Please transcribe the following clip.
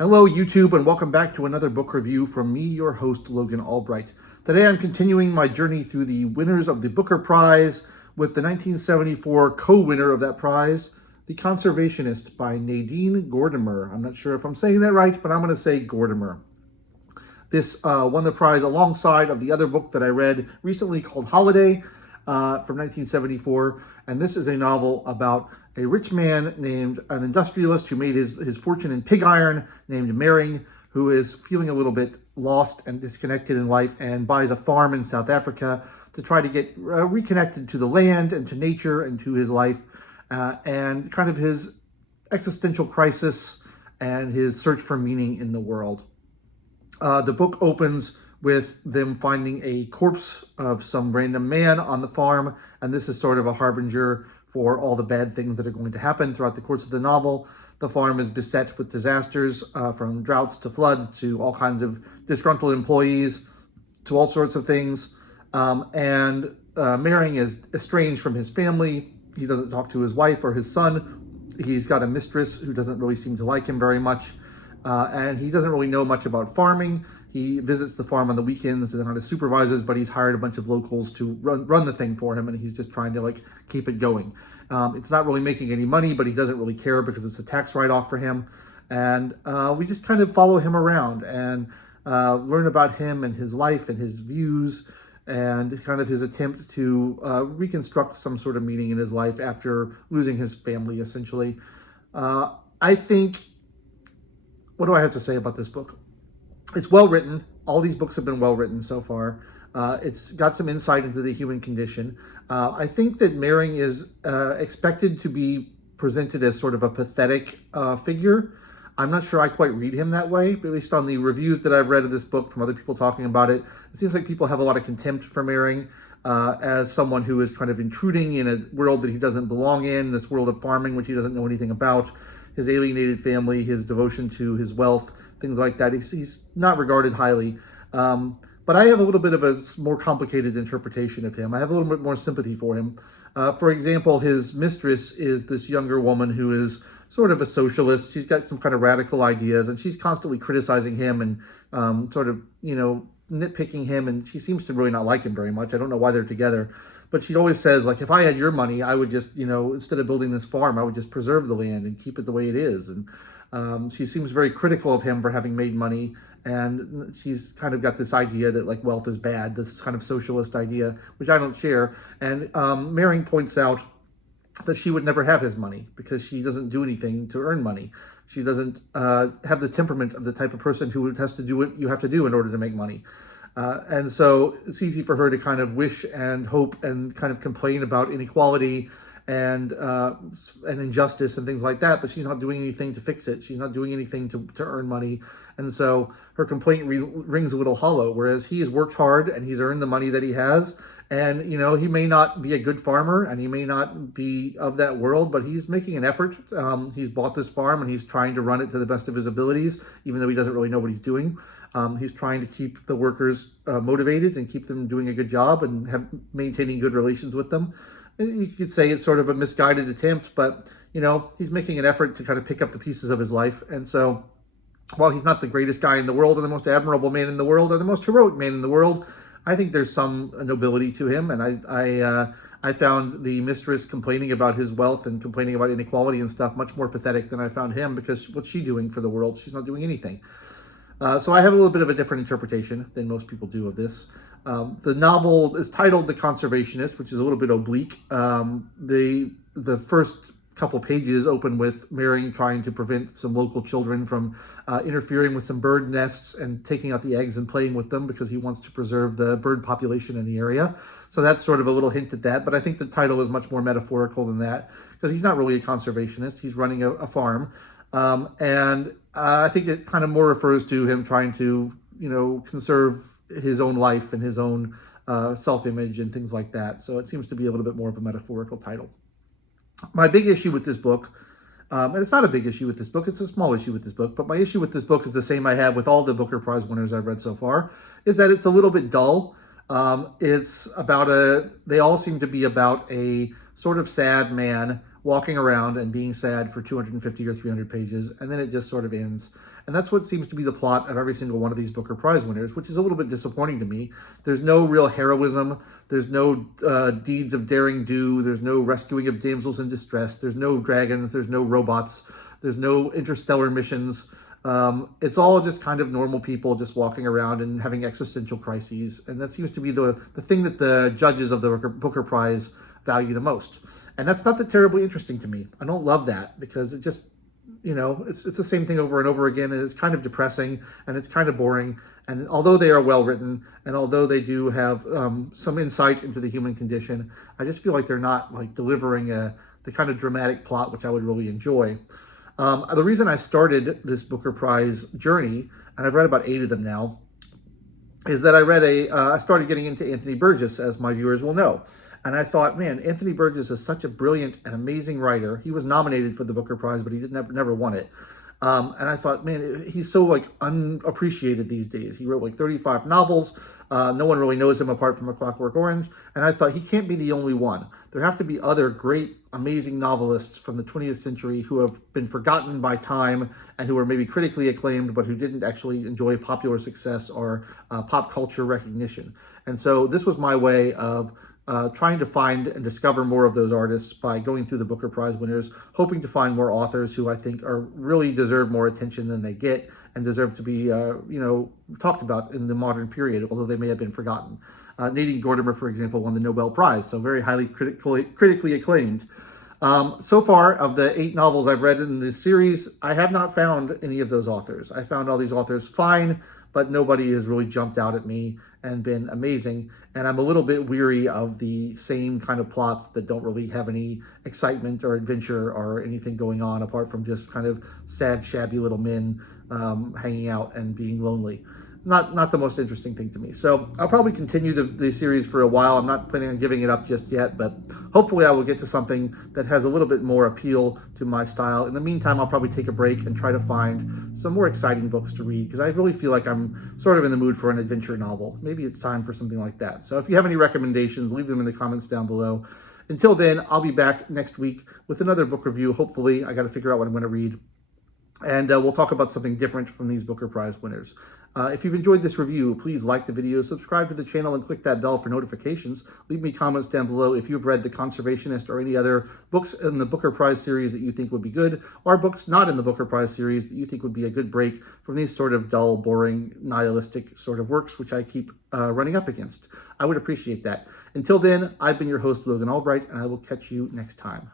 Hello, YouTube, and welcome back to another book review from me, your host, Logan Albright. Today I'm continuing my journey through the winners of the Booker Prize with the 1974 co-winner of that prize, The Conservationist by Nadine Gordimer. I'm not sure if I'm saying that right, but I'm going to say Gordimer. This won the prize alongside of the other book that I read recently called Holiday from 1974, and this is a novel about a rich man named an industrialist who made his fortune in pig iron named Mering, who is feeling a little bit lost and disconnected in life and buys a farm in South Africa to try to get reconnected to the land and to nature and to his life and kind of his existential crisis and his search for meaning in the world. The book opens with them finding a corpse of some random man on the farm, and this is sort of a harbinger for all the bad things that are going to happen throughout the course of the novel. The farm is beset with disasters, from droughts to floods to all kinds of disgruntled employees to all sorts of things. And Mering is estranged from his family. He doesn't talk to his wife or his son. He's got a mistress who doesn't really seem to like him very much. And he doesn't really know much about farming. He visits the farm on the weekends and kind of supervises, but he's hired a bunch of locals to run the thing for him, and he's just trying to keep it going. It's not really making any money, but he doesn't really care because it's a tax write-off for him. And we just kind of follow him around and learn about him and his life and his views and kind of his attempt to reconstruct some sort of meaning in his life after losing his family, essentially. I think, what do I have to say about this book? It's well written. All these books have been well written so far. It's got some insight into the human condition. I think that Mering is expected to be presented as sort of a pathetic figure. I'm not sure I quite read him that way, based on the reviews that I've read of this book from other people talking about it. It seems like people have a lot of contempt for Mering as someone who is kind of intruding in a world that he doesn't belong in, this world of farming, which he doesn't know anything about, his alienated family, his devotion to his wealth, things like that. He's not regarded highly. But I have a little bit of a more complicated interpretation of him. I have a little bit more sympathy for him. For example, his mistress is this younger woman who is sort of a socialist. She's got some kind of radical ideas, and she's constantly criticizing him and sort of, nitpicking him, and she seems to really not like him very much. I don't know why they're together. But she always says, if I had your money, I would just, instead of building this farm, I would just preserve the land and keep it the way it is. And she seems very critical of him for having made money. And she's kind of got this idea that wealth is bad, this kind of socialist idea, which I don't share. And Mering points out that she would never have his money because she doesn't do anything to earn money. She doesn't have the temperament of the type of person who has to do what you have to do in order to make money. And so it's easy for her to kind of wish and hope and kind of complain about inequality and injustice and things like that, but she's not doing anything to fix it. She's not doing anything to earn money. And so her complaint rings a little hollow, whereas he has worked hard and he's earned the money that he has. And, he may not be a good farmer and he may not be of that world, but he's making an effort. He's bought this farm and he's trying to run it to the best of his abilities, even though he doesn't really know what he's doing. He's trying to keep the workers motivated and keep them doing a good job and maintaining good relations with them. You could say it's sort of a misguided attempt, but, he's making an effort to kind of pick up the pieces of his life. And so while he's not the greatest guy in the world or the most admirable man in the world or the most heroic man in the world, I think there's some nobility to him. And I found the mistress complaining about his wealth and complaining about inequality and stuff much more pathetic than I found him, because what's she doing for the world? She's not doing anything. So I have a little bit of a different interpretation than most people do of this. The novel is titled The Conservationist, which is a little bit oblique. The first couple pages open with Mering trying to prevent some local children from interfering with some bird nests and taking out the eggs and playing with them because he wants to preserve the bird population in the area. So that's sort of a little hint at that, but I think the title is much more metaphorical than that, because he's not really a conservationist. He's running a farm. And I think it kind of more refers to him trying to, conserve his own life and his own self-image and things like that. So it seems to be a little bit more of a metaphorical title. My big issue with this book, and it's not a big issue with this book, it's a small issue with this book, but my issue with this book is the same I have with all the Booker Prize winners I've read so far, is that it's a little bit dull. They all seem to be about a sort of sad man walking around and being sad for 250 or 300 pages, and then it just sort of ends. And that's what seems to be the plot of every single one of these Booker Prize winners, which is a little bit disappointing to me. There's no real heroism. There's no deeds of daring do. There's no rescuing of damsels in distress. There's no dragons. There's no robots. There's no interstellar missions. It's all just kind of normal people just walking around and having existential crises. And that seems to be the thing that the judges of the Booker Prize value the most. And that's not that terribly interesting to me. I don't love that because it just, it's the same thing over and over again. And it's kind of depressing and it's kind of boring. And although they are well written and although they do have some insight into the human condition, I just feel like they're not like delivering the kind of dramatic plot which I would really enjoy. The reason I started this Booker Prize journey, and I've read about 8 of them now, is that I started getting into Anthony Burgess, as my viewers will know. And I thought, man, Anthony Burgess is such a brilliant and amazing writer. He was nominated for the Booker Prize, but he never won it. And I thought, man, he's so like unappreciated these days. He wrote like 35 novels. No one really knows him apart from A Clockwork Orange. And I thought he can't be the only one. There have to be other great, amazing novelists from the 20th century who have been forgotten by time and who are maybe critically acclaimed, but who didn't actually enjoy popular success or pop culture recognition. And so this was my way of trying to find and discover more of those artists by going through the Booker Prize winners, hoping to find more authors who I think are really deserve more attention than they get and deserve to be, talked about in the modern period, although they may have been forgotten. Nadine Gordimer, for example, won the Nobel Prize, so very highly critically acclaimed. So far, of the 8 novels I've read in this series, I have not found any of those authors. I found all these authors fine, but nobody has really jumped out at me and been amazing. And I'm a little bit weary of the same kind of plots that don't really have any excitement or adventure or anything going on apart from just kind of sad, shabby little men hanging out and being lonely. Not the most interesting thing to me. So I'll probably continue the series for a while. I'm not planning on giving it up just yet, but hopefully I will get to something that has a little bit more appeal to my style. In the meantime, I'll probably take a break and try to find some more exciting books to read because I really feel like I'm sort of in the mood for an adventure novel. Maybe it's time for something like that. So if you have any recommendations, leave them in the comments down below. Until then, I'll be back next week with another book review. Hopefully, I got to figure out what I'm going to read. And we'll talk about something different from these Booker Prize winners. If you've enjoyed this review, please like the video, subscribe to the channel, and click that bell for notifications. Leave me comments down below if you've read The Conservationist or any other books in the Booker Prize series that you think would be good, or books not in the Booker Prize series that you think would be a good break from these sort of dull, boring, nihilistic sort of works, which I keep running up against. I would appreciate that. Until then, I've been your host, Logan Albright, and I will catch you next time.